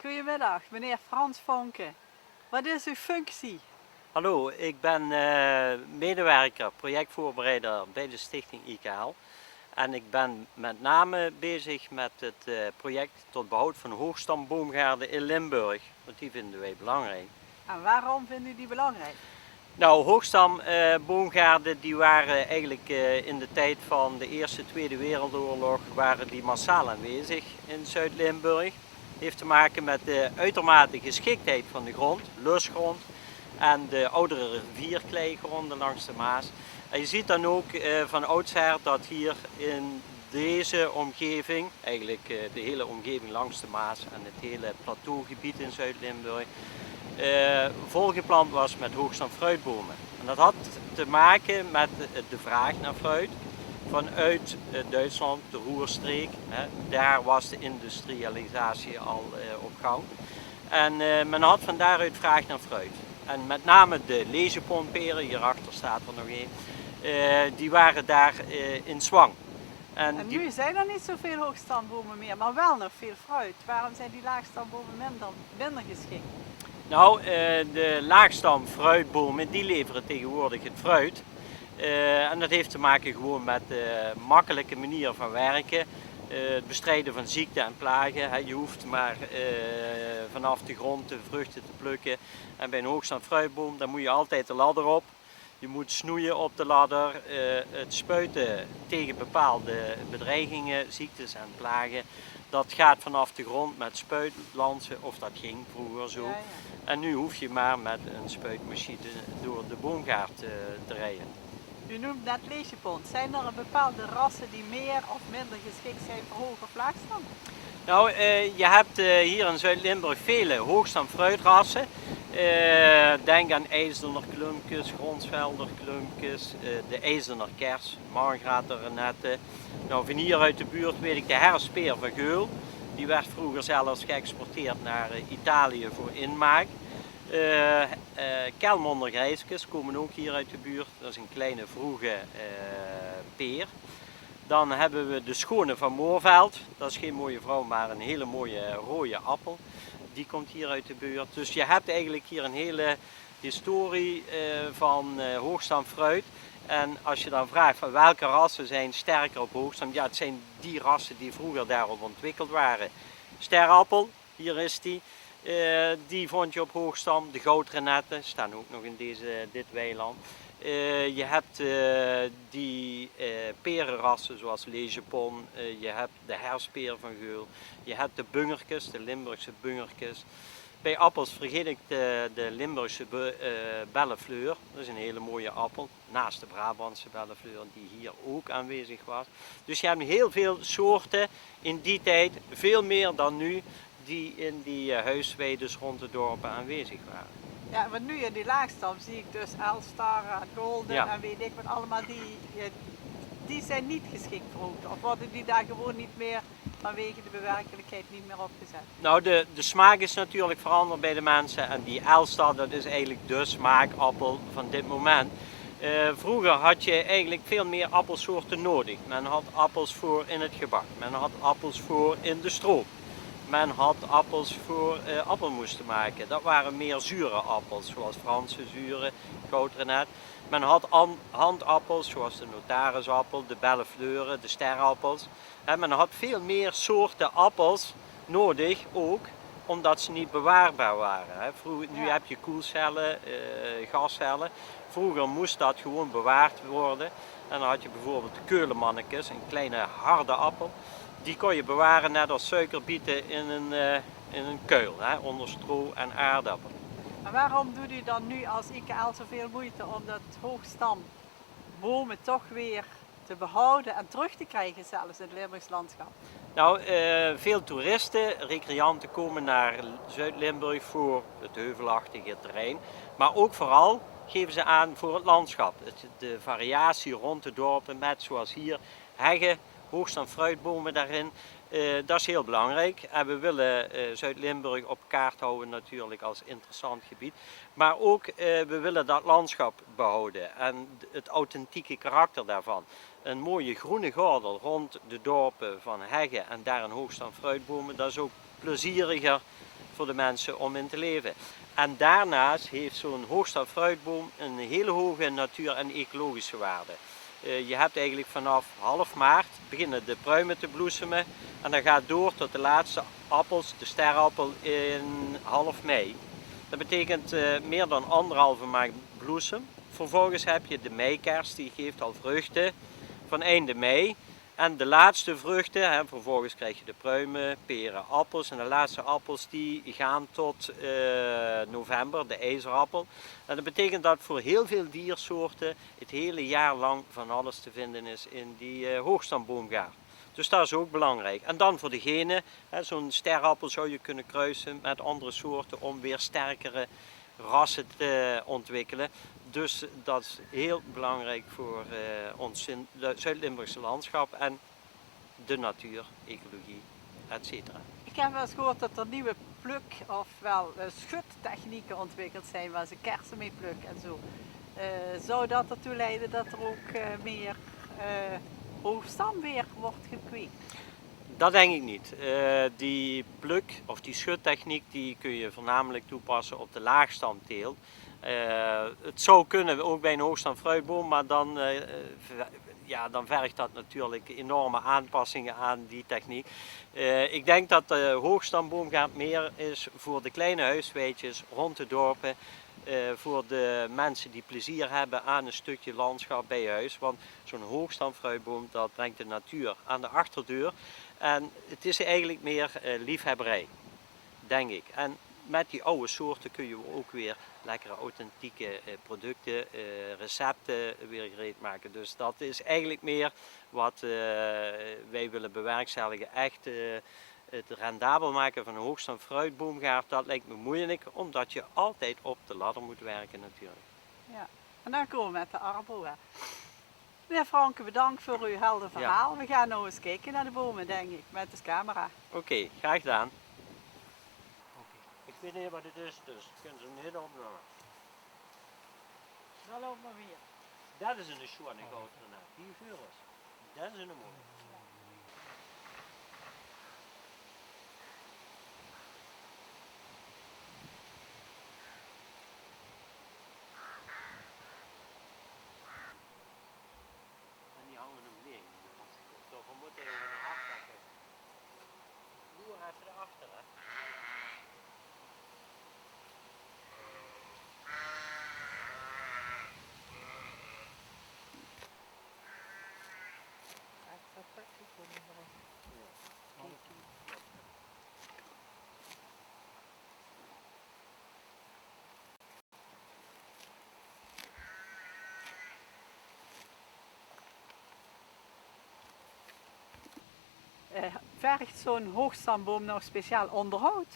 Goedemiddag, meneer Frans Vonke. Wat is uw functie? Hallo, ik ben medewerker, projectvoorbereider bij de stichting IKL. En ik ben met name bezig met het project tot behoud van hoogstamboomgaarden in Limburg. Want die vinden wij belangrijk. En waarom vindt u die belangrijk? Nou, hoogstamboomgaarden die waren eigenlijk in de tijd van de Eerste Tweede Wereldoorlog waren die massaal aanwezig in Zuid-Limburg. Heeft te maken met de uitermate geschiktheid van de grond, lusgrond en de oudere rivierkleigronden langs de Maas. En je ziet dan ook van oudsher dat hier in deze omgeving, eigenlijk de hele omgeving langs de Maas en het hele plateaugebied in Zuid-Limburg, volgeplant was met hoogstamfruitbomen. En dat had te maken met de vraag naar fruit vanuit Duitsland, de Ruhrstreek. Daar was de industrialisatie al op gang. En men had van daaruit vraag naar fruit. En met name de lezeponperen, hierachter staat er nog één, die waren daar in zwang. En nu zijn er niet zoveel hoogstambomen meer, maar wel nog veel fruit. Waarom zijn die laagstambomen minder geschikt? Nou, de laagstamfruitbomen die leveren tegenwoordig het fruit. En dat heeft te maken gewoon met de makkelijke manier van werken. Het bestrijden van ziekten en plagen. Je hoeft maar vanaf de grond de vruchten te plukken. En bij een hoogstamfruitboom dan moet je altijd de ladder op. Je moet snoeien op de ladder, het spuiten tegen bepaalde bedreigingen, ziektes en plagen. Dat gaat vanaf de grond met spuitlansen, of dat ging vroeger zo. Ja, ja. En nu hoef je maar met een spuitmachine door de boomgaard te rijden. U noemt net leesjepont. Zijn er bepaalde rassen die meer of minder geschikt zijn voor hoog of laagstam? Nou, je hebt hier in Zuid-Limburg vele hoogstamfruitrassen. Denk aan IJsselner klumpjes, Gronsvelder klumpjes, de IJsselner kers, Margraten renette. Nou, van hier uit de buurt weet ik de herfstpeer van Geul. Die werd vroeger zelfs geëxporteerd naar Italië voor inmaak. Kelmonder grijskes komen ook hier uit de buurt. Dat is een kleine vroege peer. Dan hebben we de schone van Moorveld. Dat is geen mooie vrouw, maar een hele mooie rode appel. Die komt hier uit de buurt. Dus je hebt eigenlijk hier een hele historie van hoogstamfruit. En als je dan vraagt van welke rassen zijn sterker op hoogstam, ja, het zijn die rassen die vroeger daarop ontwikkeld waren. Sterappel, hier is die. Die vond je op hoogstam. De goudrenetten staan ook nog in dit weiland. Je hebt die perenrassen zoals Leegepon, je hebt de herfstpeer van Geul, je hebt de bungerkes, de Limburgse bungerkes. Bij appels vergeet ik de Limburgse bellefleur, dat is een hele mooie appel, naast de Brabantse bellefleur die hier ook aanwezig was. Dus je hebt heel veel soorten in die tijd, veel meer dan nu, die in die huisweiden rond de dorpen aanwezig waren. Ja, want nu in die laagstam zie ik dus Elstar, Golden Ja. en weet ik wat allemaal, die zijn niet geschikt voor hoogte. Of worden die daar gewoon niet meer vanwege de bewerkelijkheid niet meer opgezet? Nou, de smaak is natuurlijk veranderd bij de mensen en die Elstar, dat is eigenlijk de smaakappel van dit moment. Vroeger had je eigenlijk veel meer appelsoorten nodig. Men had appels voor in het gebak, men had appels voor in de stroop. Men had appels voor appelmoes te maken. Dat waren meer zure appels, zoals Franse zure, goudrenet. Men had handappels, zoals de notarisappel, de bellefleure, de sterappels. En men had veel meer soorten appels nodig ook, omdat ze niet bewaarbaar waren. Nu heb je koelcellen, gascellen. Vroeger moest dat gewoon bewaard worden. En dan had je bijvoorbeeld de keulemannekes, een kleine harde appel. Die kon je bewaren net als suikerbieten in een kuil, onder stro en aardappelen. En waarom doet u dan nu als IKL zoveel moeite om dat hoogstambomen toch weer te behouden en terug te krijgen zelfs in het Limburgs landschap? Nou, veel toeristen, recreanten komen naar Zuid-Limburg voor het heuvelachtige terrein. Maar ook vooral geven ze aan voor het landschap. De variatie rond de dorpen met, zoals hier, heggen, hoogstamfruitbomen daarin. Dat is heel belangrijk en we willen Zuid-Limburg op kaart houden natuurlijk als interessant gebied. Maar ook we willen dat landschap behouden en het authentieke karakter daarvan. Een mooie groene gordel rond de dorpen van heggen en daar een hoogstamfruitbomen, dat is ook plezieriger voor de mensen om in te leven. En daarnaast heeft zo'n hoogstam fruitboom een hele hoge natuur- en ecologische waarde. Je hebt eigenlijk vanaf half maart beginnen de pruimen te bloesemen en dat gaat door tot de laatste appels, de sterappel, in half mei. Dat betekent meer dan 1,5 maand bloesem. Vervolgens heb je de meikers, die geeft al vruchten van einde mei. En de laatste vruchten, vervolgens krijg je de pruimen, peren, appels. En de laatste appels die gaan tot november, de ijzerappel. En dat betekent dat voor heel veel diersoorten het hele jaar lang van alles te vinden is in die hoogstamboomgaard. Dus dat is ook belangrijk. En dan voor degene, zo'n sterappel zou je kunnen kruisen met andere soorten om weer sterkere rassen te ontwikkelen. Dus dat is heel belangrijk voor ons Zuid-Limburgse landschap en de natuur, ecologie, etc. Ik heb wel eens gehoord dat er nieuwe pluk- ofwel schuttechnieken ontwikkeld zijn waar ze kersen mee plukken en zo. Zou dat ertoe leiden dat er ook meer hoogstam weer wordt gekweekt? Dat denk ik niet. Die pluk of die schuttechniek die kun je voornamelijk toepassen op de laagstamteelt. Het zou kunnen ook bij een hoogstam fruitboom, maar dan, dan vergt dat natuurlijk enorme aanpassingen aan die techniek. Ik denk dat de hoogstamboomgaard meer is voor de kleine huisweidjes rond de dorpen. Voor de mensen die plezier hebben aan een stukje landschap bij huis. Want zo'n hoogstamfruitboom dat brengt de natuur aan de achterdeur. En het is eigenlijk meer liefhebberij, denk ik. En met die oude soorten kun je ook weer lekkere authentieke producten, recepten weer gereed maken. Dus dat is eigenlijk meer wat wij willen bewerkstelligen. Echt het rendabel maken van een hoogstam fruitboomgaard, dat lijkt me moeilijk, omdat je altijd op de ladder moet werken natuurlijk. Ja, en dan komen we met de arbo. Hè. Meneer Franke, bedankt voor uw helder verhaal. We gaan nou eens kijken naar de bomen, denk ik, met de camera. Oké, graag gedaan. Ik weet niet wat het is, dus kunnen ze hem niet opnemen. Dat loopt maar weer. Dat is een schone goud inderdaad. Die vuurers. Dat is een mooie. En die hangen hem neer. Toch, we moeten even een hart pakken. Doe even erachter, hè. Vergt zo'n hoogstamboom nog speciaal onderhoud?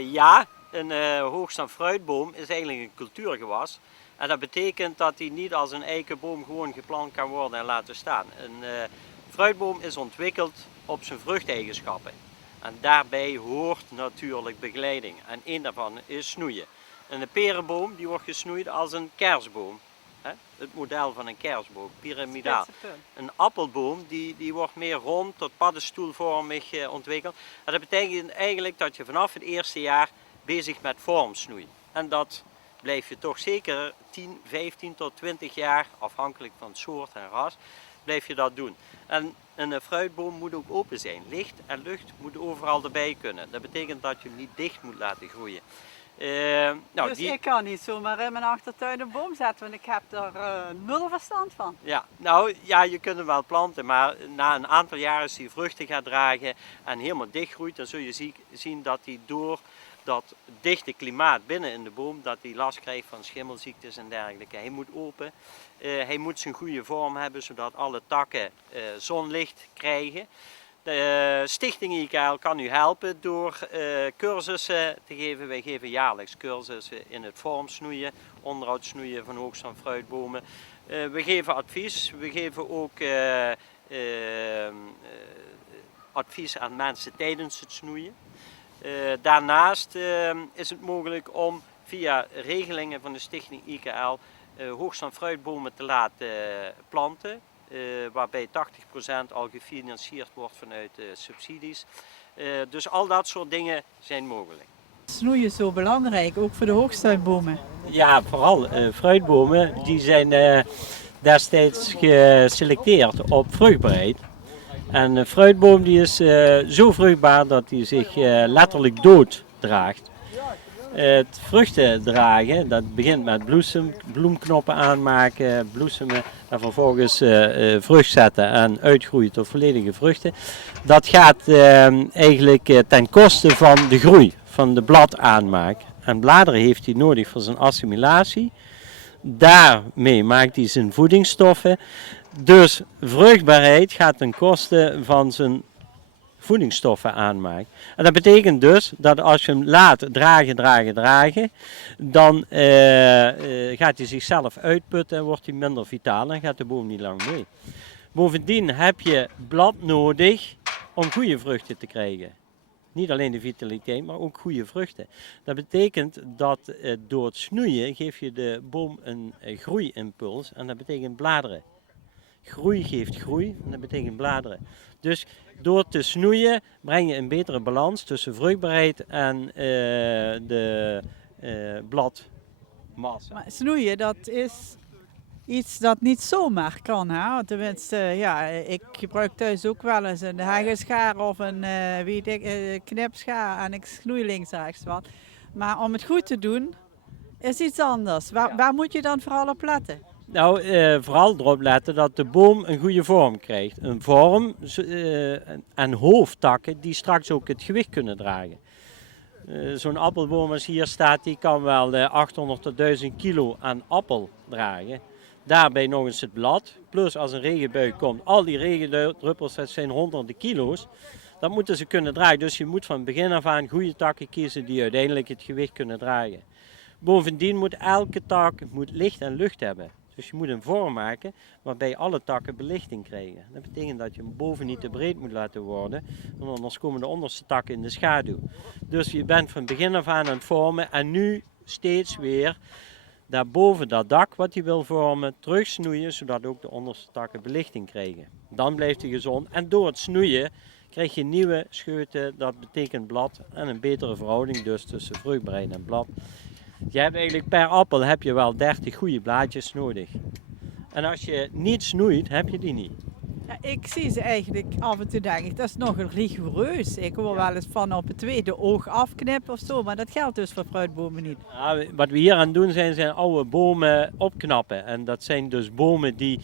Ja, een hoogstam fruitboom is eigenlijk een cultuurgewas. En dat betekent dat hij niet als een eikenboom gewoon geplant kan worden en laten staan. Een fruitboom is ontwikkeld op zijn vruchteigenschappen. En daarbij hoort natuurlijk begeleiding. En één daarvan is snoeien. En een perenboom die wordt gesnoeid als een kerstboom. Het model van een kerstboom, piramidaal. Een appelboom die wordt meer rond tot paddenstoelvormig ontwikkeld. En dat betekent eigenlijk dat je vanaf het eerste jaar bezig met vormsnoei. En dat blijf je toch zeker 10, 15 tot 20 jaar, afhankelijk van soort en ras, blijf je dat doen. En een fruitboom moet ook open zijn. Licht en lucht moeten overal erbij kunnen. Dat betekent dat je hem niet dicht moet laten groeien. Dus ik kan niet zomaar in mijn achtertuin een boom zetten, want ik heb er nul verstand van. Ja, je kunt hem wel planten, maar na een aantal jaren als hij vruchten gaat dragen en helemaal dicht groeit, dan zul je zien dat hij door dat dichte klimaat binnen in de boom, dat hij last krijgt van schimmelziektes en dergelijke. Hij moet open, hij moet zijn goede vorm hebben, zodat alle takken zonlicht krijgen. De Stichting IKL kan u helpen door cursussen te geven. Wij geven jaarlijks cursussen in het vormsnoeien, onderhoudssnoeien van hoogstam fruitbomen. We geven advies. We geven ook advies aan mensen tijdens het snoeien. Daarnaast is het mogelijk om via regelingen van de Stichting IKL hoogstam fruitbomen te laten planten. Waarbij 80% al gefinancierd wordt vanuit subsidies. Dus al dat soort dingen zijn mogelijk. Snoeien is zo belangrijk, ook voor de hoogstuinbomen. Ja, vooral fruitbomen, die zijn destijds geselecteerd op vruchtbaarheid. En een fruitboom die is zo vruchtbaar dat hij zich letterlijk dood draagt. Het vruchten dragen, dat begint met bloemknoppen aanmaken, bloesemen en vervolgens vrucht zetten en uitgroeien tot volledige vruchten. Dat gaat eigenlijk ten koste van de groei, van de bladaanmaak. En bladeren heeft hij nodig voor zijn assimilatie. Daarmee maakt hij zijn voedingsstoffen. Dus vruchtbaarheid gaat ten koste van zijn voedingsstoffen aanmaakt. En dat betekent dus dat als je hem laat dragen, dan gaat hij zichzelf uitputten en wordt hij minder vitaal en gaat de boom niet lang mee. Bovendien heb je blad nodig om goede vruchten te krijgen. Niet alleen de vitaliteit, maar ook goede vruchten. Dat betekent dat door het snoeien geef je de boom een groeiimpuls en dat betekent bladeren. Groei geeft groei en dat betekent bladeren. Dus door te snoeien breng je een betere balans tussen vruchtbaarheid en de bladmassa. Maar snoeien, dat is iets dat niet zomaar kan. Hè? Tenminste, ja, ik gebruik thuis ook wel eens een hagelschaar of een knipschaar en ik snoei links en rechts wat. Maar om het goed te doen, is iets anders. Waar moet je dan vooral op letten? Nou, vooral erop letten dat de boom een goede vorm krijgt. Een vorm en hoofdtakken die straks ook het gewicht kunnen dragen. Zo'n appelboom als hier staat, die kan wel 800 tot 1000 kilo aan appel dragen. Daarbij nog eens het blad, plus als een regenbui komt, al die regendruppels, dat zijn honderden kilo's. Dat moeten ze kunnen dragen, dus je moet van begin af aan goede takken kiezen die uiteindelijk het gewicht kunnen dragen. Bovendien moet elke tak licht en lucht hebben. Dus je moet een vorm maken waarbij alle takken belichting krijgen. Dat betekent dat je hem boven niet te breed moet laten worden, want anders komen de onderste takken in de schaduw. Dus je bent van begin af aan het vormen en nu steeds weer daarboven dat dak wat je wil vormen terugsnoeien, zodat ook de onderste takken belichting krijgen. Dan blijft hij gezond en door het snoeien krijg je nieuwe scheuten, dat betekent blad en een betere verhouding dus tussen vruchtbaarheid en blad. Je hebt eigenlijk per appel heb je wel 30 goede blaadjes nodig. En als je niet snoeit, heb je die niet. Ja, ik zie ze eigenlijk af en toe denk ik, dat is nogal rigoureus. Ik hoor wel eens van op het tweede oog afknippen of zo, maar dat geldt dus voor fruitbomen niet. Ja, wat we hier aan doen zijn oude bomen opknappen. En dat zijn dus bomen die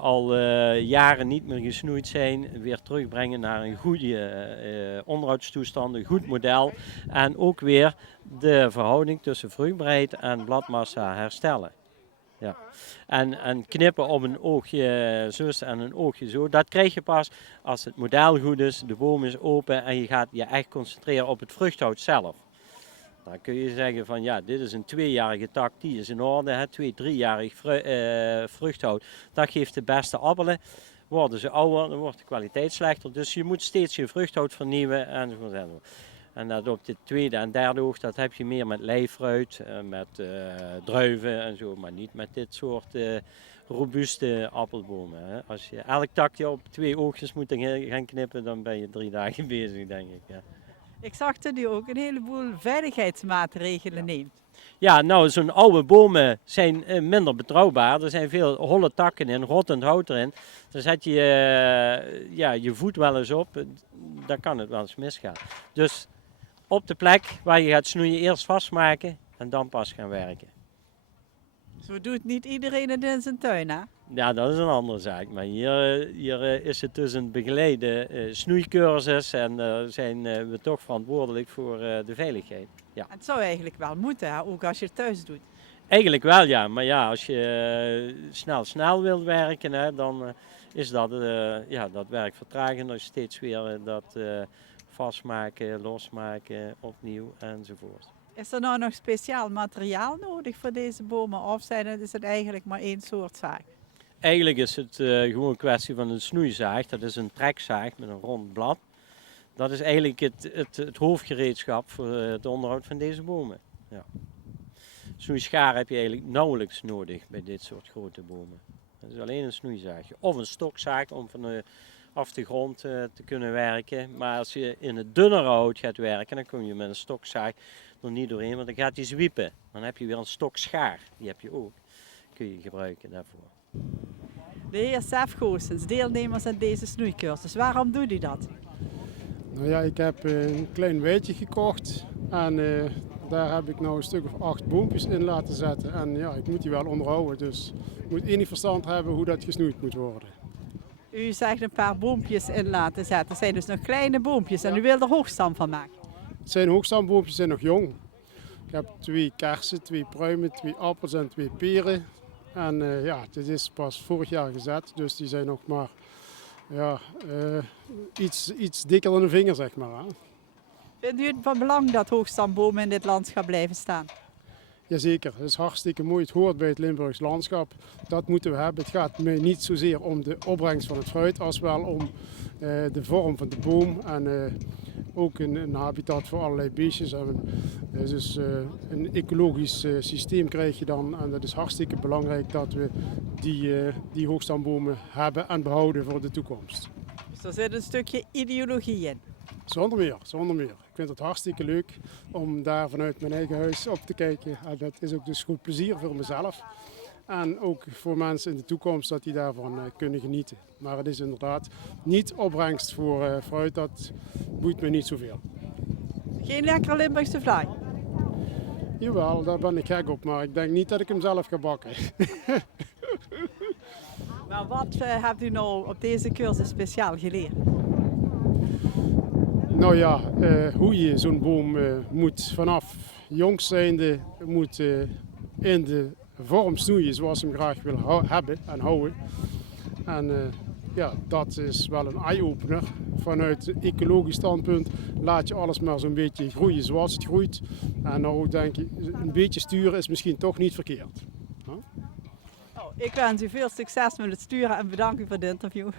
al jaren niet meer gesnoeid zijn, weer terugbrengen naar een goede onderhoudstoestand, een goed model. En ook weer de verhouding tussen vruchtbaarheid en bladmassa herstellen. Ja. En knippen op een oogje zus en een oogje zo, dat krijg je pas als het model goed is, de boom is open en je gaat je echt concentreren op het vruchthout zelf. Dan kun je zeggen van ja, dit is een 2-jarige tak, die is in orde, 2-3-jarig vruchthout. Dat geeft de beste appelen. Worden ze ouder, dan wordt de kwaliteit slechter. Dus je moet steeds je vruchthout vernieuwen enzovoort. En dat op de tweede en derde oog, dat heb je meer met lijfruit, met druiven en zo, maar niet met dit soort robuuste appelbomen. Hè. Als je elk takje op 2 oogjes moet gaan knippen, dan ben je 3 dagen bezig, denk ik. Ja. Ik zag dat u ook een heleboel veiligheidsmaatregelen neemt. Ja, nou, zo'n oude bomen zijn minder betrouwbaar. Er zijn veel holle takken in, rottend hout erin. Dan zet je je voet wel eens op, dan kan het wel eens misgaan. Dus op de plek waar je gaat snoeien eerst vastmaken en dan pas gaan werken. Zo doet niet iedereen het in zijn tuin, hè? Ja, dat is een andere zaak. Maar hier is het dus een begeleide snoeicursus en zijn we toch verantwoordelijk voor de veiligheid. Ja. Het zou eigenlijk wel moeten, hè? Ook als je het thuis doet. Eigenlijk wel, ja. Maar ja, als je snel wilt werken, hè, dan is dat werk vertragen. Als je steeds weer dat vastmaken, losmaken, opnieuw enzovoort. Is er nou nog speciaal materiaal nodig voor deze bomen of is het eigenlijk maar één soort zaag? Eigenlijk is het gewoon een kwestie van een snoeizaag. Dat is een trekzaag met een rond blad. Dat is eigenlijk het hoofdgereedschap voor het onderhoud van deze bomen. Ja. Snoeischaar heb je eigenlijk nauwelijks nodig bij dit soort grote bomen. Dat is alleen een snoeizaagje. Of een stokzaag om af de grond te kunnen werken. Maar als je in het dunnere hout gaat werken, dan kom je met een stokzaag er niet doorheen, want dan gaat hij zwiepen. Dan heb je weer een stokschaar, die heb je ook. Kun je gebruiken daarvoor. De heer Sef Goossens, deelnemers aan deze snoeicursus. Waarom doet u dat? Nou ja, ik heb een klein weidje gekocht en daar heb ik nou een stuk of 8 boompjes in laten zetten. En ja, ik moet die wel onderhouden, dus ik moet enig verstand hebben hoe dat gesnoeid moet worden. U zegt een paar boompjes in laten zetten. Het zijn dus nog kleine boompjes en u wil er hoogstam van maken. Het zijn hoogstambompjes, zijn nog jong. Ik heb 2 kersen, 2 pruimen, 2 appels en 2 peren. En ja, dit is pas vorig jaar gezet, dus die zijn nog maar ja, iets dikker dan een vinger, zeg maar. Hè. Vindt u het van belang dat hoogstambomen in dit landschap blijven staan? Jazeker, het is hartstikke mooi. Het hoort bij het Limburgs landschap. Dat moeten we hebben. Het gaat mij niet zozeer om de opbrengst van het fruit, als wel om de vorm van de boom. En ook een habitat voor allerlei beestjes. Dus een ecologisch systeem krijg je dan. En dat is hartstikke belangrijk dat we die hoogstambomen hebben en behouden voor de toekomst. Dus er zit een stukje ideologie in. Zonder meer, zonder meer. Ik vind het hartstikke leuk om daar vanuit mijn eigen huis op te kijken. En dat is ook dus goed plezier voor mezelf. En ook voor mensen in de toekomst dat die daarvan kunnen genieten. Maar het is inderdaad niet opbrengst voor fruit, dat boeit me niet zoveel. Geen lekkere Limburgse vlaai. Jawel, daar ben ik gek op, maar ik denk niet dat ik hem zelf ga bakken. Maar wat hebt u nou op deze cursus speciaal geleerd? Nou ja, hoe je zo'n boom moet vanaf jongs zijnde moet in de vorm snoeien zoals je hem graag wil hebben en houden. En ja, dat is wel een eye-opener. Vanuit ecologisch standpunt laat je alles maar zo'n beetje groeien zoals het groeit. En nou denk je, een beetje sturen is misschien toch niet verkeerd. Ik wens u veel succes met het sturen en bedank u voor het interview.